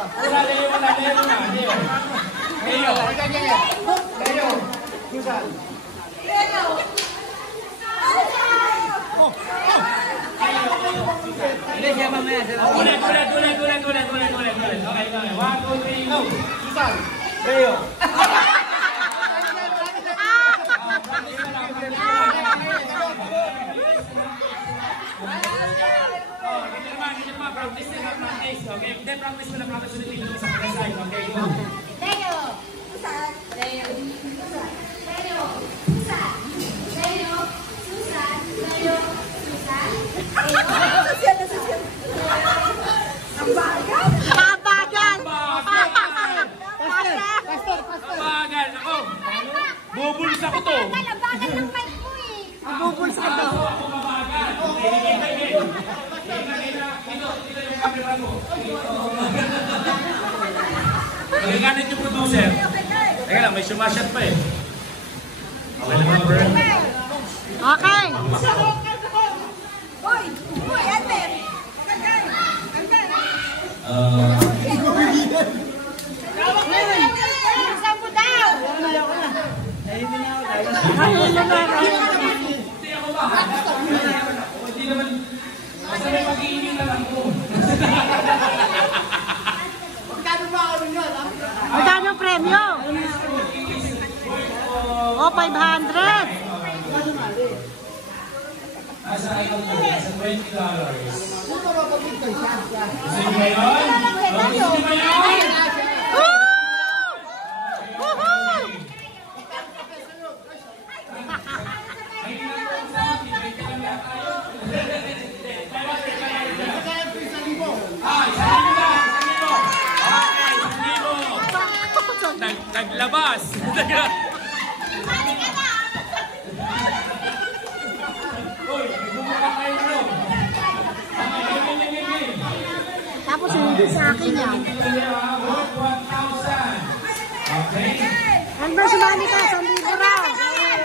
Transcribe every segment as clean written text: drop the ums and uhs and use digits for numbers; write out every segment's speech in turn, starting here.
Wala, Leo na. Leo. Susan. Leo. Hindi, siya mamaya. Ulit. Okay. 1, 2, 3, go. Susan. Leo. Practice. Okay, then practice mo na ulit dito sa side. Okay, go. Leo. Susan. Leo. Susan. Leo. Susan. Leo. Susan. Leo. Susan. Ang bagal. Pastor. Ako. Bubulsa ko to. Ang bagal ng mic mo eh. Bubulsa ko to. Ako mabagal. Dito yung camera mo. Nagaganit yung producer. Teka lang, may sumasyat pa eh. Okay lang, bro. Okay. Uy, Ate. Bilisan mo daw. Hindi ako ba? Hindi naman. Basta may pag-iingin na lang ko. Magkano premyo? Oh, 500. Nasa account ko, nasa $20. Gusto niyo ba yun? Gusto niyo ba yun? Naglabas! Uy, bumukha kayo na rin. Tapos hindi sa akin yan. 1,000. Okay. Number si Monica, 1,000 raw. 1,000.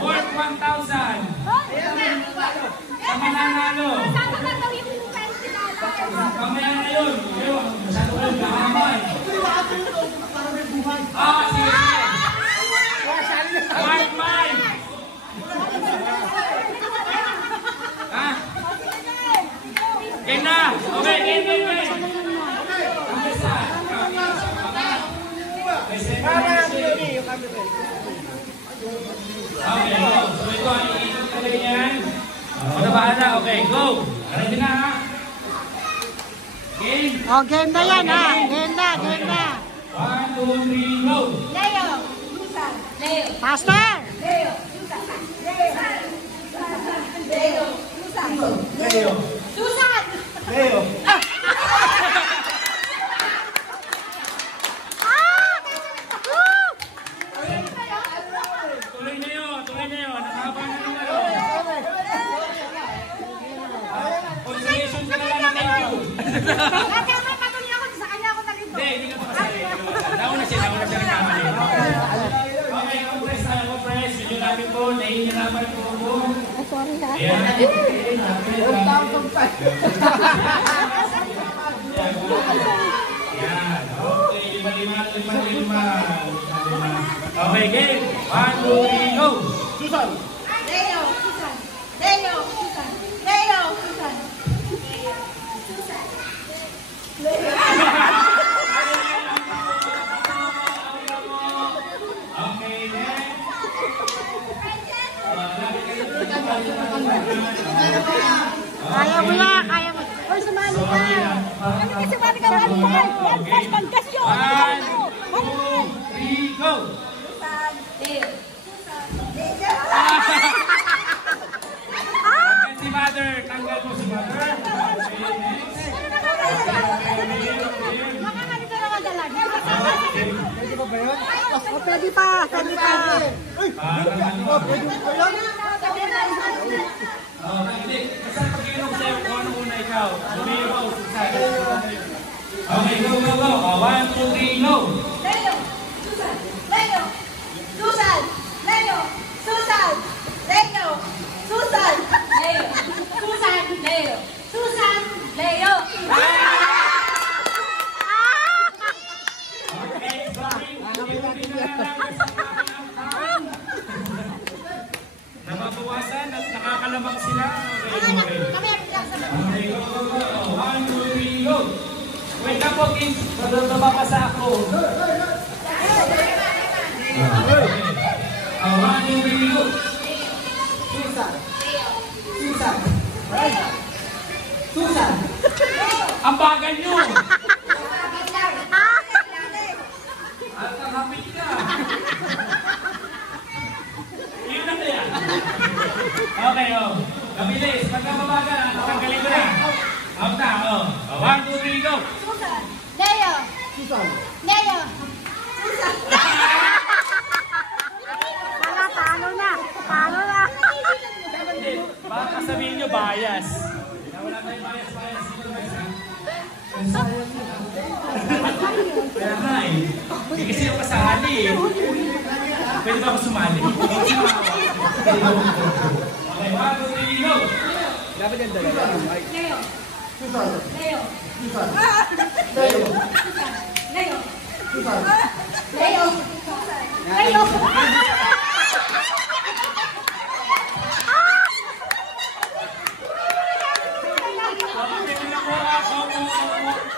Worth 1,000. Tama na nalo. Kamaya na yun. Masyado ko yung kahamay. Sige. White mine. Game na. Okay, game. Okay, go. So ito ang iikot talaga yan. Ano bahala? Okay, go. Ready na ha? Game. Oh, game na yan ha. Game na. 1, 2, 3, go. Leo. Susan. Leo. Pastor. Leo. Susan. Leo. Susan. Leo. Susan. Leo. Tuloy na yun. Nakahaba na naman. Consolation ka na lang na thank you. Ate, may patuloy ako. Sa kanya ako nalito. Hindi ka pa kasali. Nauna siya nagkamali. Okay, compress. Yun yung namin po. Nahihirapan po po. Sorry ha. Ayan. Okay, lima. Okay, game. 1, 2, 3, go. Susan. Leo. Susan. Leo. Susan. Leo. Susan. Susan. Leo. Okay, next. Kaya mo na. Hoy, sumali ka. Kami kasi mami ka malipay. Pagkas yun. 1, 2, 3, go. Susan. Leo. Susan. Leo. Tanggal si mother. Tanggal mo si mother. Makakalito na madalag. Pwede pa. Pwede hindi. Kasi pag-inom sa'yo, kung ano muna ikaw. Lumiyo ba o susay? Okay, go. 1, 2, 3, go. Leo. Susan. Leo. Susan. Leo. Susan. Leo. Susan. Leo. Susan. Leo. Iwasan at nakakalamang sila. Okay. Okay, go. 1, 2, 3, go. Wait na po, kids. Mapapasa ako. 1, 2, 3, go. Susan. Ang bagal nyo. At nakapit ka. Yun na kaya. Okay, oh. Kabilis. Pagka mabagal, natanggalin ko na. Out na, oh. 1, 2, 3, go. Leo. Leo. Talo na. Baka sabihin nyo, bias. Wala tayong bias. Kaya nga eh. Hindi kasi yung kasali eh. Pwede ba ako sumali? Okay, 1, 2, 3, go! Dapat yung dalawa. Leo. Leo. Leo. Leo.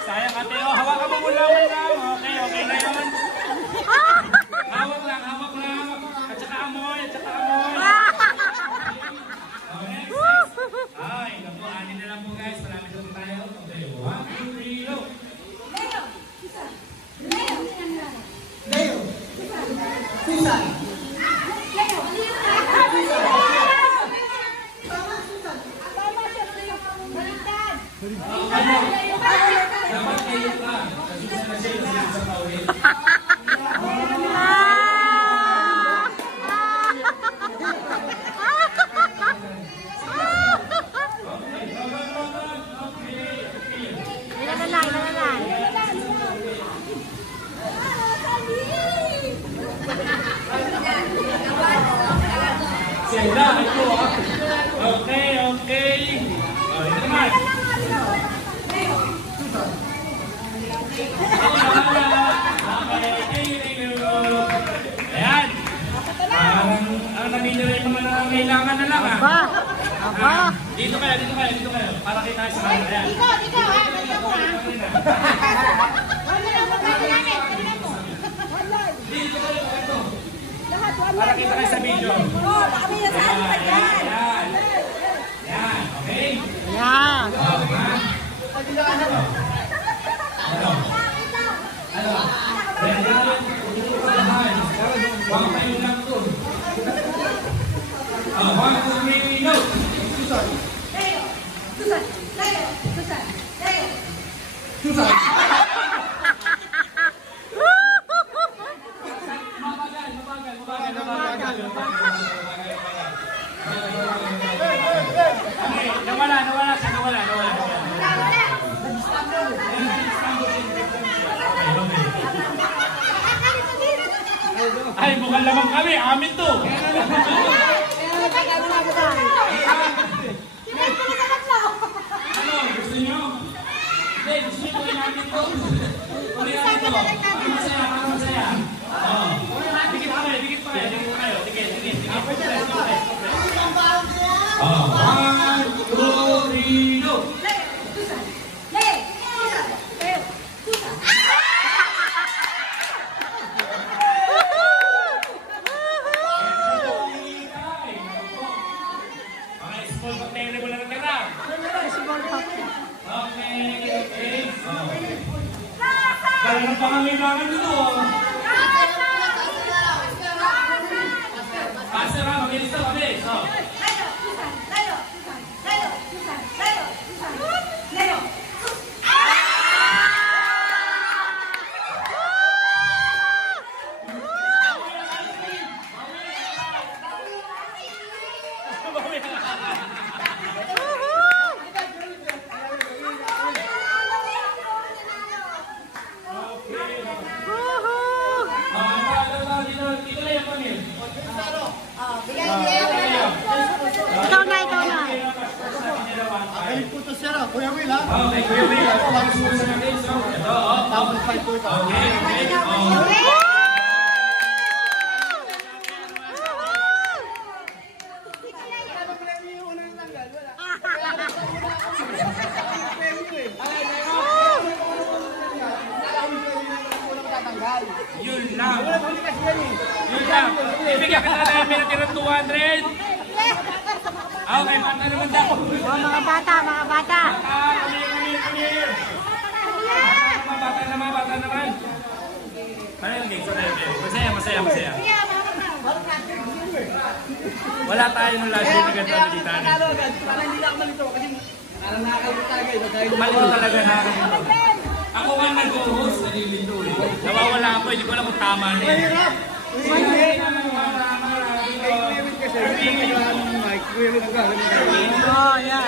Sayang ate, oh, hawakan mo mula lang. Okay na yun. Hawak lang. At saka amoy. Okay, next. Ay, naku, anin na lang po guys. Marami na po tayo. Okay, 1, 2, 3, go. Leo. Susan. Leo. Dapat kayo ka. Kasi sa paulit. Sila, ito ah. Okay. Oh, ito naman. Ayan. Ang namimili naman ang kailangan na lang ah. Aba. Dito kayo. Para kita sa kanila. Ayan. Dito ha. Dito kayo. Ito. Para kita kayo sa video. Ayan. Okay? Yan. Huwag kayo lang to. 1, 2, 3, go! Okay, nawala siya. Ay, mukhang lamang kami. Amin to. Ano, gusto nyo? Hindi, gusto nyo tuloy namin to. Tuloy namin to. Para masaya. Dikit pa kayo. Dikit. 1, 2, 3, go! Kaya ng pangangailangan nito. Kasi nga, mabilis na mabilis. Ikaw na. Kuya Will, ha? Okay, Kuya Will. Tapos 5 po ito. Okay. Yun lang. Yun lang. Ibigyan ka na namin natira 200. Okay, bata naman daw. Oh, mga bata, mga bata. Bata naman. Parang game, masaya. Wala tayo nung last year na ganito na dita. Parang hindi na ako malito kasi parang nakakalimutan talaga. Malito talaga nakakalimutan. Ako nga nag-host, nalilito eh. Nawawala ako, hindi ko alam kung tama na eh. Oh, yeah.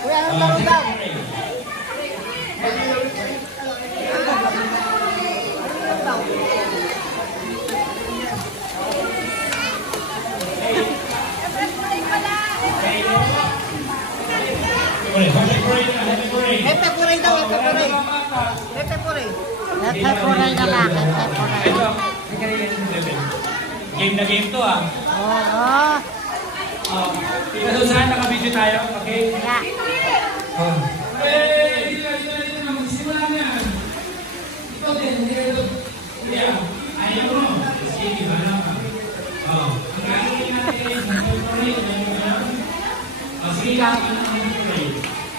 Kuya, anong laro daw? Hepe-puray daw, hepe-puray. Hepe-puray. Hepe-puray na lang, hepe-puray. Game na game to ah. Oo. Ito saan naka-video tayo, okay? Yeah. Dito, magsimula na yan. Ito din, dito. Yeah, ayaw mo. Sige, wala ka. Ang gagawin natin, sige lang.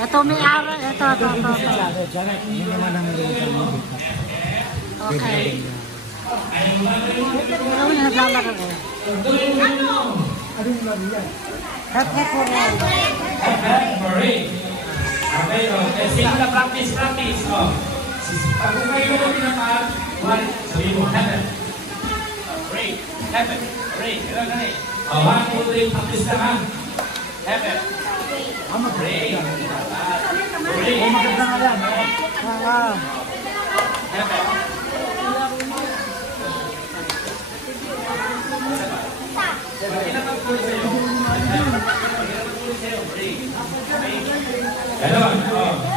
Ito may araw, ito. Okay. Ano yung naglalaro ko? Hepe-puray. Okay, sige na, practice. Pag kayo mo pinapahal, sabihin mo, pray, hepe, pray, kailan na eh. 1, 2, 3, practice na ha. Hepe. Pray. Pray. Hepe. Ganon.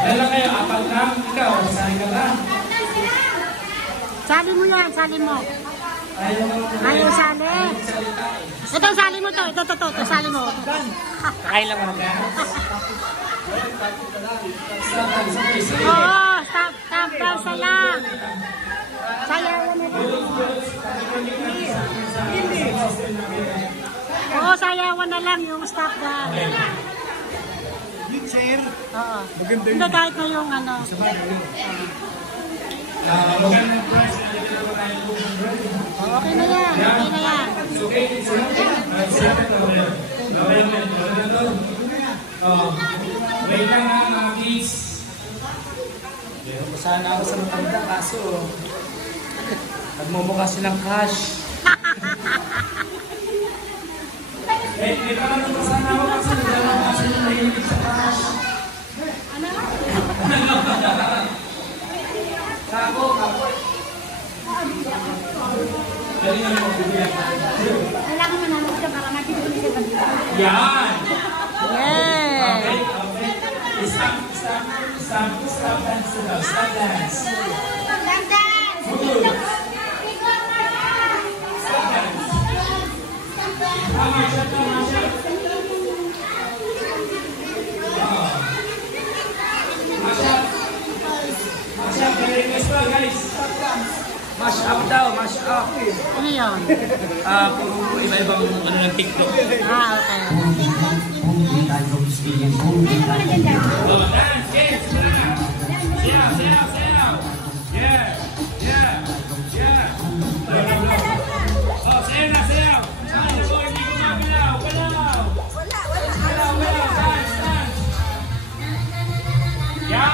Dala kayo, apat lang. Ikaw, sali ka lang. Sali mo yan, sali mo. Ayaw sali. Ito, sali mo to. Ito, sali mo. Kakain lang mo na. Oo, tap sa lang. Sayawan na lang. Oo, sayawan na lang yung stop gun. Yung chair. Oo. Hindi kahit na yung ano. Magandang price. Okay na yan. Okay. Wait lang ha, mga kids. Meron ko sana ako sa matanda, kaso nagmumukha silang cash. May parang ko sana ako kasi nagdala kasi nahilig sa cash. Kako. Galingan mo, bibigyan. Kailangan mo naman siya para matipuli siya pag Yan! Yeah. Okay. Stop dance. Good. Stop dance. Masya, request pa guys. Mash up daw, mash up. Ano yun? Puro iba-ibang ano ng TikTok. Okay. Dance, yes. Sayaw. Yeah. Oh, sayaw. Oh, hindi ko magalaw. Galaw. Dance. Yeah.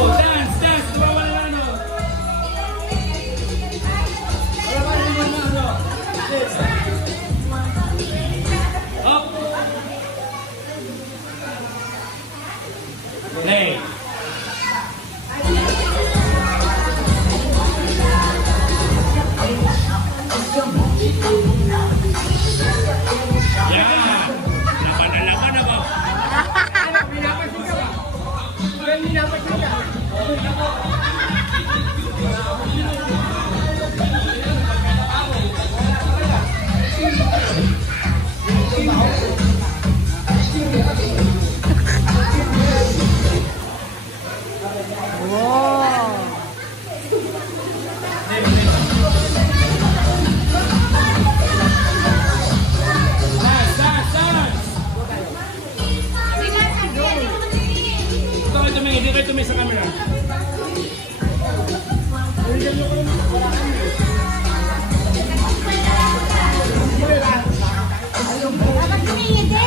Oh, dance, dance. Tumawa na ano. Up. Play. Yan. Napadalaman na ba? Pinapansin ka ba? Pinapansin ka. Dance, dance, dance. Ito kayo tumingin, hindi kayo tumingin sa camera. Dapat tumingiti.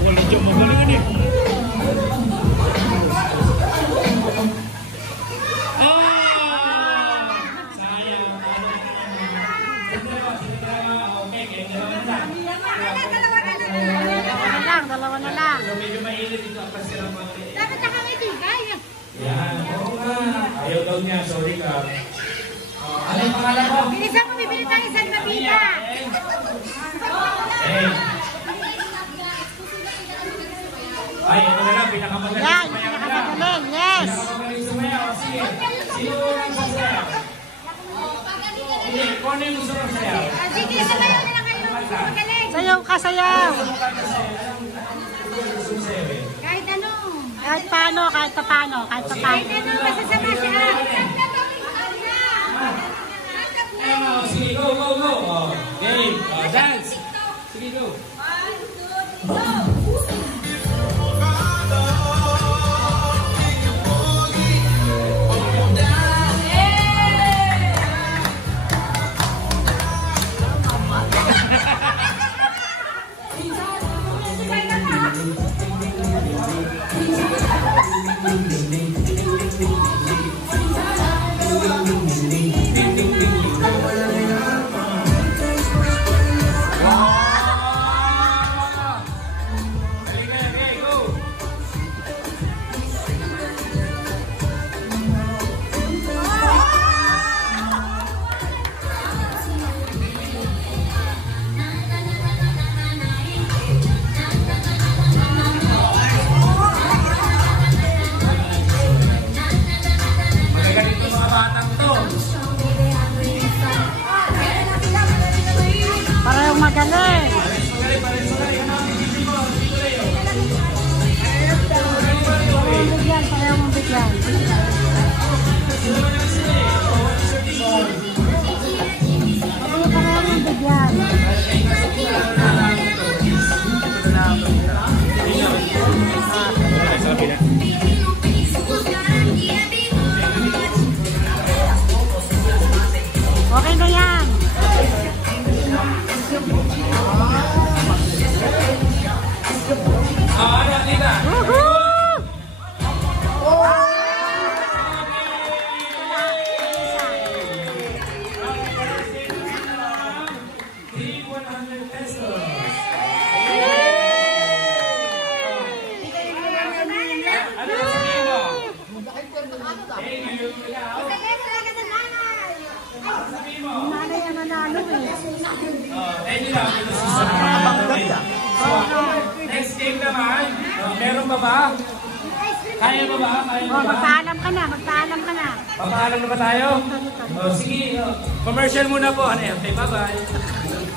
Wala dyan, magalingan eh. Ah! Sayang. Okay, kaya Dalawa na lang. So, medyo mainit ito ang pasirang konti. Dapat nakangiti ka. Yan, oo nga. Ayaw daw niya, sorry ka. Ano yung pangalan mo? Bilisan mo, bibili tayo isang nabita. Eh. Ay, ito na lang, pinakamagaling Yan, sumayaw na. pinakamagaling. Yes. Pinakamagaling sumayaw. Sige, sino ang sasayaw? Hindi, kung ano yung gusto mong sayaw? Sige, sabayan nila kayo. Magaling. Sayaw ka, sayaw. Kahit ano. Kahit paano, kahit paano, kahit Kahit paano. ano, masasama siya. Sige, go, go, go. Oh, game. Oh, dance. Sige, go. Okay, go. Magagaling itong mga batang to. Parehong magaling. Magaling, magaling, magaling. Parehong bigyan, parehong bigyan. Parehong bigyan. Sabi na. Okay na yan. Ano, tita? Woohoo! Ano sabihin mo? Sabihin mo. Nanay ang nanalo eh. Thank you lang. So, next game naman. Meron ba ba? Kaya ba ba? Kaya Oh, ba ba? magpaalam ka na, magpaalam ka na. Papaalam na ba tayo? Sige. Commercial muna po. Ano yan? Okay, bye-bye.